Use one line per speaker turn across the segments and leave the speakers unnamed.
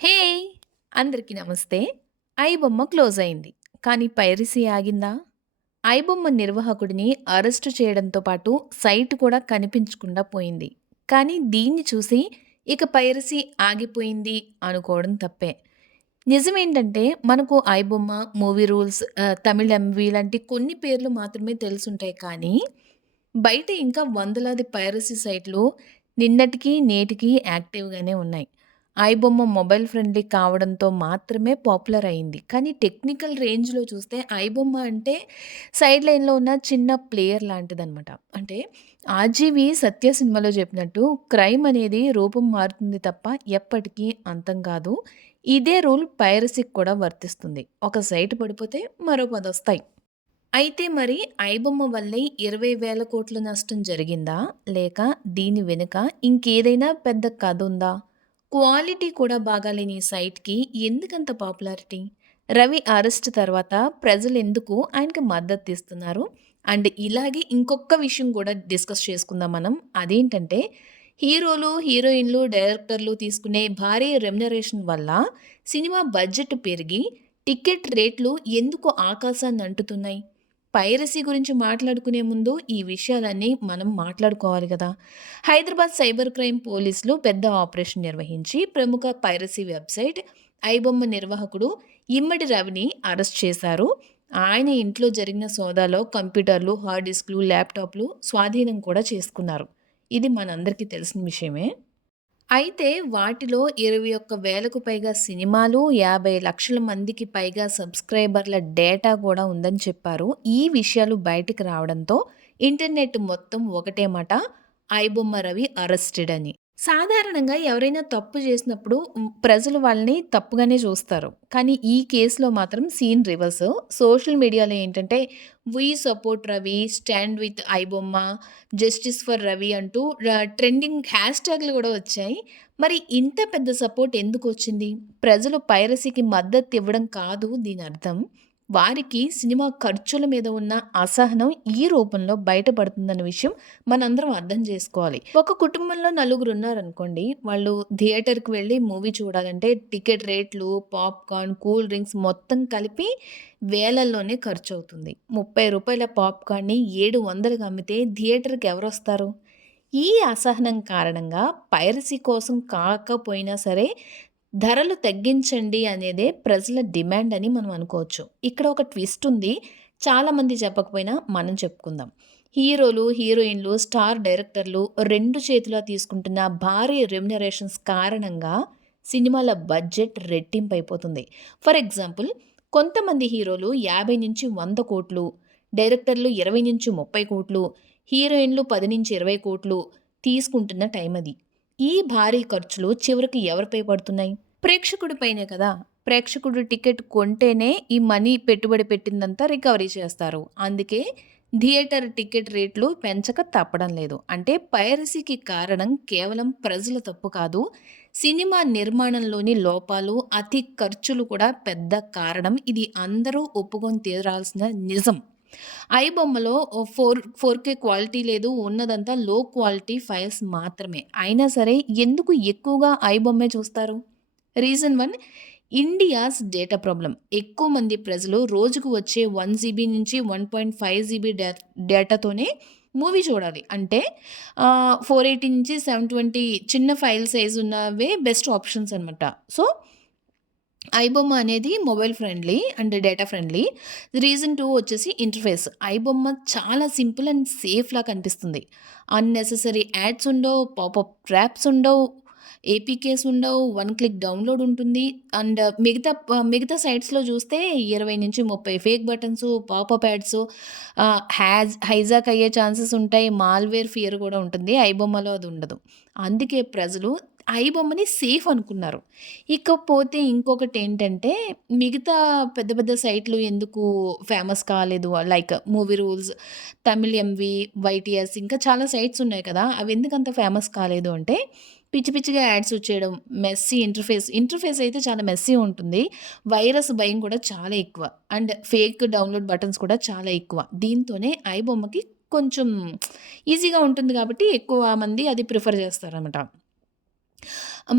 హే! అందరికీ నమస్తే. ఐబొమ్మ క్లోజ్ అయింది. కానీ పైరసీ ఆగిందా? ఐబొమ్మ నిర్వాహకుడిని అరెస్టు చేయడంతో పాటు సైట్ కూడా కనిపించకుండా పోయింది. కానీ దీన్ని చూసి ఇక పైరసీ ఆగిపోయింది అనుకోవడం తప్పే. నిజమేంటంటే మనకు iBomma, movie rules, Tamil MV లాంటి కొన్ని పేర్లు మాత్రమే తెలిసుంటాయి కానీ, బయట ఇంకా వందలాది పైరసీ సైట్‌లు నిన్నటికి, నేటికి యాక్టివ్‌గానే ఉన్నాయి. ఐబొమ్మ మొబైల్ ఫ్రెండ్లీ కావడంతో మాత్రమే పాపులర్ అయింది. కానీ టెక్నికల్ రేంజ్‌లో చూస్తే ఐబొమ్మ అంటే సైడ్ లైన్‌లో ఉన్న చిన్న ప్లేయర్ లాంటిదనమాట. అంటే 'ఆర్జీవి సత్య' సినిమాలో చెప్పినట్టు క్రైమ్ అనేది రూపం మారుతుంది తప్ప ఎప్పటికీ అంతం కాదు. ఇదే రూల్ పైరసీకి కూడా వర్తిస్తుంది. ఒక సైట్ పడిపోతే మరో పది వస్తాయి. అయితే మరి ఐబొమ్మ వల్లే ఇరవై వేల కోట్ల నష్టం జరిగిందా? లేక దీని వెనుక ఇంకేదైనా పెద్ద కథ ఉందా క్వాలిటీ కూడా బాగాలేని ఈ సైట్‌కి ఎందుకంత పాపులారిటీ? రవి అరెస్ట్ తర్వాత ప్రజలు ఎందుకు ఆయనకి మద్దతు ఇస్తున్నారు అండ్ ఇలాగే ఇంకొక విషయం కూడా డిస్కస్ చేసుకుందాం మనం. అదేంటంటే హీరోలు, హీరోయిన్‌లు, డైరెక్టర్లు తీసుకునే భారీ రెమ్యునరేషన్ వల్ల సినిమా బడ్జెట్ పెరిగి టికెట్ రేట్లు ఎందుకు ఆకాశాన్ని అంటుతున్నాయి? పైరసీ గురించి మాట్లాడుకునే ముందు ఈ విషయాలన్నీ మనం మాట్లాడుకోవాలి కదా హైదరాబాద్ సైబర్ క్రైమ్ పోలీసులు పెద్ద ఆపరేషన్ నిర్వహించి ప్రముఖ పైరసీ వెబ్‌సైట్ ఐబొమ్మ నిర్వాహకుడు ఇమ్మడి రవిని అరెస్ట్ చేశారు. ఆయన ఇంట్లో జరిగిన సోదాలో కంప్యూటర్లు, హార్డ్ డిస్క్‌లు, ల్యాప్‌టాప్‌లు స్వాధీనం కూడా చేసుకున్నారు. ఇది మనందరికీ తెలిసిన విషయమే. అయితే వాటిలో 21,000కు పైగా సినిమాలు, యాభై లక్షల మందికి పైగా సబ్‌స్క్రైబర్ల డేటా కూడా ఉందని చెప్పారు. ఈ విషయాలు బయటికి రావడంతో ఇంటర్నెట్ మొత్తం ఒకటే మాట ఐబొమ్మ రవి అరెస్టెడ్ అని. సాధారణంగా ఎవరైనా తప్పు చేసినప్పుడు ప్రజలు వాళ్ళని తప్పుగానే చూస్తారు. కానీ ఈ కేసులో మాత్రం సీన్ రివర్స్. సోషల్ మీడియాలో ఏంటంటే we support Ravi, stand with iBomma, justice for Ravi అంటూ ట్రెండింగ్ హ్యాష్ ట్యాగ్లు కూడా వచ్చాయి. మరి ఇంత పెద్ద సపోర్ట్ ఎందుకు వచ్చింది ప్రజలు పైరసీకి మద్దతు ఇవ్వడం కాదు దీని అర్థం వారికి సినిమా ఖర్చుల మీద ఉన్న అసహనం ఈ రూపంలో బయటపడుతుందన్న విషయం మనందరం అర్థం చేసుకోవాలి. ఒక కుటుంబంలో నలుగురు ఉన్నారనుకోండి వాళ్ళు థియేటర్‌కి వెళ్ళి మూవీ చూడాలంటే టికెట్ రేట్లు, పాప్‌కార్న్, కూల్ డ్రింక్స్ మొత్తం కలిపి వేలల్లోనే ఖర్చు అవుతుంది ముప్పై రూపాయల పాప్‌కార్న్‌ని 700కి అమ్మితే థియేటర్‌కి ఎవరు వస్తారు ఈ అసహనం కారణంగా పైరసీ కోసం కాకపోయినా సరే ధరలు తగ్గించండి అనేదే ప్రజల డిమాండ్ అని మనం అనుకోవచ్చు. ఇక్కడ ఒక ట్విస్ట్ ఉంది. చాలామంది చెప్పకపోయినా మనం చెప్పుకుందాం. హీరోలు, హీరోయిన్‌లు, స్టార్ డైరెక్టర్లు రెండు చేతిలో తీసుకుంటున్న భారీ రెమ్యునరేషన్స్ కారణంగా సినిమాల బడ్జెట్ రెట్టింపు అయిపోతుంది ఫర్ ఎగ్జాంపుల్ కొంతమంది హీరోలు 50-100 కోట్లు, డైరెక్టర్లు 20-30 కోట్లు, హీరోయిన్‌లు 10-20 కోట్లు తీసుకుంటున్న టైం అది ఈ భారీ ఖర్చులు చివరికి ఎవరిపై పడుతున్నాయి? ప్రేక్షకుడిపైనే కదా! ప్రేక్షకుడు టికెట్ కొంటేనే ఈ మనీ పెట్టుబడి పెట్టిందంతా రికవరీ చేస్తారు. అందుకే థియేటర్ టికెట్ రేట్లు పెంచక తప్పడం లేదు. అంటే పైరసీకి కారణం కేవలం ప్రజల తప్పు కాదు. సినిమా నిర్మాణంలోని లోపాలు, అతి ఖర్చులు కూడా పెద్ద కారణం. ఇది అందరూ ఒప్పుకొని తీరాల్సిన నిజం. ఐ బొమ్మలో ఫోర్ ఫోర్ కే క్వాలిటీ లేదు. ఉన్నదంతా లో క్వాలిటీ ఫైల్స్ మాత్రమే. అయినా సరే ఎందుకు ఎక్కువగా ఐబొమ్మే చూస్తారు? Reason one India's data problem ఎక్కువ మంది ప్రజలు రోజుకు వచ్చే వన్ జీబీ నుంచి 1.5 జీబీ డే డేటాతోనే మూవీ చూడాలి. అంటే ఫోర్ ఎయిటీ నుంచి సెవెన్ ట్వంటీ చిన్న ఫైల్ సైజ్ ఉన్నవే బెస్ట్ ఆప్షన్స్ అనమాట. సో, ఐబొమ్మ అనేది mobile friendly and data friendly. Reason two వచ్చేసి ఇంటర్ఫేస్. ఐబొమ్మ చాలా సింపుల్ అండ్ సేఫ్‌లా కనిపిస్తుంది. అన్నెసెసరీ యాడ్స్ ఉండవు. పాపప్ ట్రాప్స్ ఉండవు. ఏపీకేస్ ఉండవు. వన్ క్లిక్ డౌన్‌లోడ్ ఉంటుంది. అండ్ మిగతా మిగతా సైట్స్‌లో చూస్తే 20-30 fake buttons, pop up ads has hijack అయ్యే ఛాన్సెస్ ఉంటాయి. మాల్‌వేర్ ఫియర్ కూడా ఉంటుంది. ఐబొమ్మలో అది ఉండదు. అందుకే ప్రజలు ఐబొమ్మని సేఫ్ అనుకున్నారు. ఇకపోతే ఇంకొకటి ఏంటంటే మిగతా పెద్ద పెద్ద సైట్‌లు ఎందుకు ఫేమస్ కాలేదు? Like Movierulz, Tamil MV YTS ఇంకా చాలా సైట్స్ ఉన్నాయి కదా! అవి ఎందుకంత ఫేమస్ కాలేదు అంటే పిచ్చి పిచ్చిగా యాడ్స్ వచ్చేయడం, మెస్సీ ఇంటర్ఫేస్. ఇంటర్ఫేస్ అయితే చాలా మెస్సీ ఉంటుంది. వైరస్ భయం కూడా చాలా ఎక్కువ. అండ్ ఫేక్ డౌన్‌లోడ్ బటన్స్ కూడా చాలా ఎక్కువ. దీంతోనే ఐ బొమ్మకి కొంచెం ఈజీగా ఉంటుంది కాబట్టి ఎక్కువ మంది అది ప్రిఫర్ చేస్తారనమాట.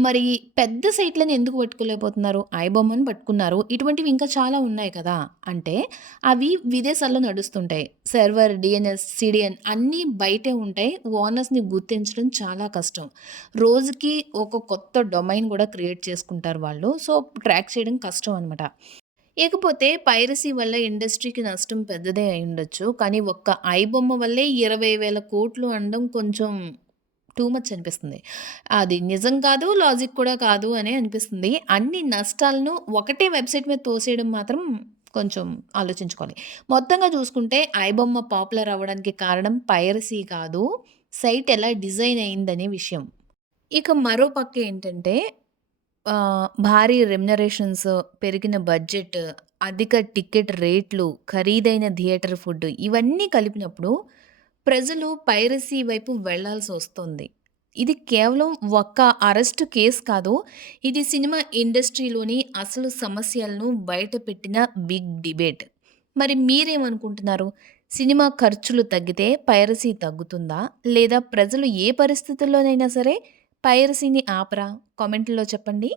మరి పెద్ద సైట్‌లని ఎందుకు పట్టుకోలేకపోతున్నారు? ఐబొమ్మని పట్టుకున్నారు. ఇటువంటివి ఇంకా చాలా ఉన్నాయి కదా! అంటే అవి విదేశాల్లో నడుస్తుంటాయి. సర్వర్, డిఎన్ఎస్ సిడిఎన్ అన్నీ బయటే ఉంటాయి. ఓనర్స్‌ని గుర్తించడం చాలా కష్టం. రోజుకి ఒక కొత్త డొమైన్ కూడా క్రియేట్ చేసుకుంటారు వాళ్ళు. సో, ట్రాక్ చేయడం కష్టం అనమాట. ఇకపోతే పైరసీ వల్ల ఇండస్ట్రీకి నష్టం పెద్దదే అయ్యుండొచ్చు. కానీ ఒక్క ఐబొమ్మ వల్లే ఇరవై వేల కోట్లు అనడం కొంచెం టూ మచ్ అనిపిస్తుంది. అది నిజం కాదు, లాజిక్ కూడా కాదు అనే అనిపిస్తుంది. అన్ని నష్టాలను ఒకటే వెబ్‌సైట్ మీద తోసేయడం మాత్రం కొంచెం ఆలోచించుకోవాలి. మొత్తంగా చూసుకుంటే ఐబొమ్మ పాపులర్ అవ్వడానికి కారణం పైరసీ కాదు, సైట్ ఎలా డిజైన్ అయిందనే విషయం. ఇక మరో పక్క ఏంటంటే భారీ రెమ్యునరేషన్స్, పెరిగిన బడ్జెట్, అధిక టికెట్ రేట్లు, ఖరీదైన థియేటర్ ఫుడ్ ఇవన్నీ కలిపినప్పుడు ప్రజలు పైరసీ వైపు వెళ్ళాల్సొస్తుంది. ఇది కేవలం ఒక్క అరెస్ట్ కేస్ కాదు. ఇది సినిమా ఇండస్ట్రీలోని అసలు సమస్యలను బయటపెట్టిన బిగ్ డిబేట్. మరి మీరేమనుకుంటున్నారు? సినిమా ఖర్చులు తగ్గితే పైరసీ తగ్గుతుందా? లేదా ప్రజలు ఏ పరిస్థితుల్లోనైనా సరే పైరసీని ఆపరా? కామెంట్‌లో చెప్పండి.